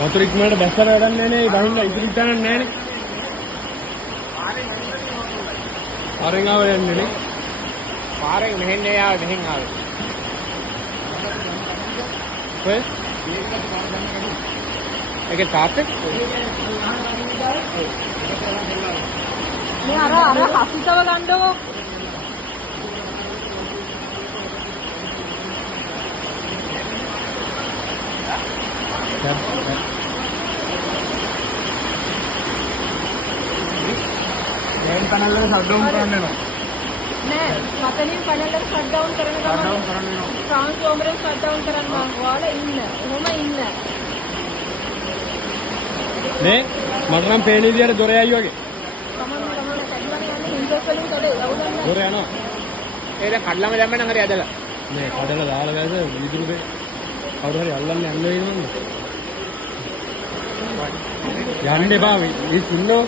වතුර ඉක්මනට බැස්සර වැඩක් නැහැ නේ. බහින්න ඉතිරි තැනක් නැහැ නේ. පාරෙන් ආව යන්නේ නේ. පාරෙන් මෙහෙන් ආවේ මෙහෙන් ආවේ. ඔය ඒකේ තාත්තේ මේ අර හසිතව ගන්නකො. දැන් පැනල් වල ෂට් ඩවුන් කරන්න වෙනවා. නෑ මතලින් පැනල් එක ෂට් ඩවුන් කරන ගමන් ට්‍රාන්ස්ෆෝමර් එක ෂට් ඩවුන් කරන්න ඔයාලා ඉන්න. ඔහොම ඉන්න. නේ මට නම් පේන විදියට දොර යයි වගේ. තමන් කැඩලා යන්නේ හින්දස් වලින් කඩේ අවුලන්නේ. දොර යනවා. ඒ දැන් කඩලම දැම්ම නම් හරි ඇදලා. මේ කඩලා දාලා ගාස විදුරු දෙක කවුරු හරි අල්ලන්න යන්න වෙනවනේ. යන්න එපා මේ ඉන්නෝ